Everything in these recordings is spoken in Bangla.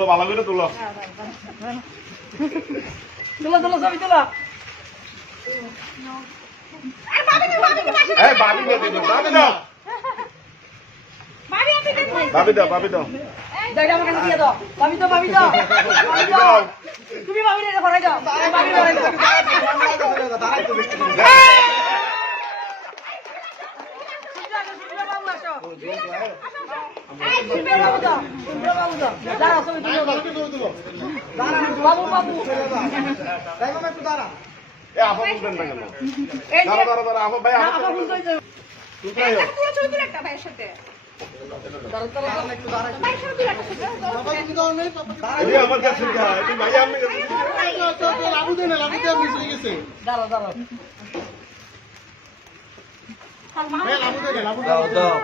তুলো ভালো করে তুলো তুলো তুলো ছবি তুলো এই ভাবি দে দিন ভাবি দাও ভাবি দাও ভাবি দাও দাইটা আমাকে দিয়ে দাও ভাবি দাও ভাবি দাও ভাবি দাও তুমি ভাবি রে ঘরে যাও ভাবি ঘরে যাও দাঁড়াই তো দেখতে বাবু বাবু এ আপা বলবেন না কেন দাঁড়া দাঁড়া দাঁড়া আপা ভাই আপা বলতেই তো কোথায় পুরো ছবি তুলে একটা ভাইয়ের সাথে এই আমার কাছে যা এই ভাই আমি লাভু দেন লাভু দেন মিস হয়ে গেছে দাঁড়াও দাঁড়াও লাভু দেন লাভু দাও দাও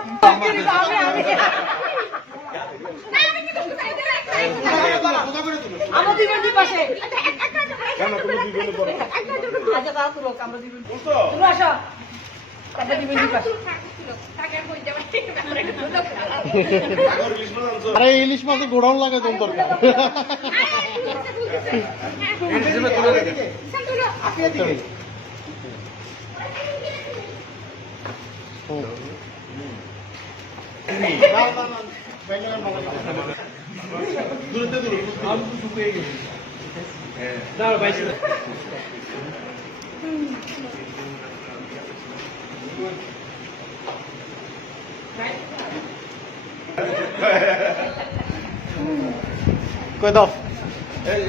আমরা দিবেন দি পাশে কেন তুমি দুইজনে পড়ো আচ্ছা দাও তুলো আমরা দিবেন বুঝছো তুলো আসো আমরা দিবেন দি পাশে আগর ইলিশ মাছ আনছো আরে ইলিশ মাছের গোডাউন লাগে কোন দরকার হিসেবে তুলে রেখে আপিয়া দিকে না না না ব্যাঙ্গালোর মালা দূরতে দূর আমি তো শুকিয়ে গেছি দাঁড়াও ভাই কই দাও এই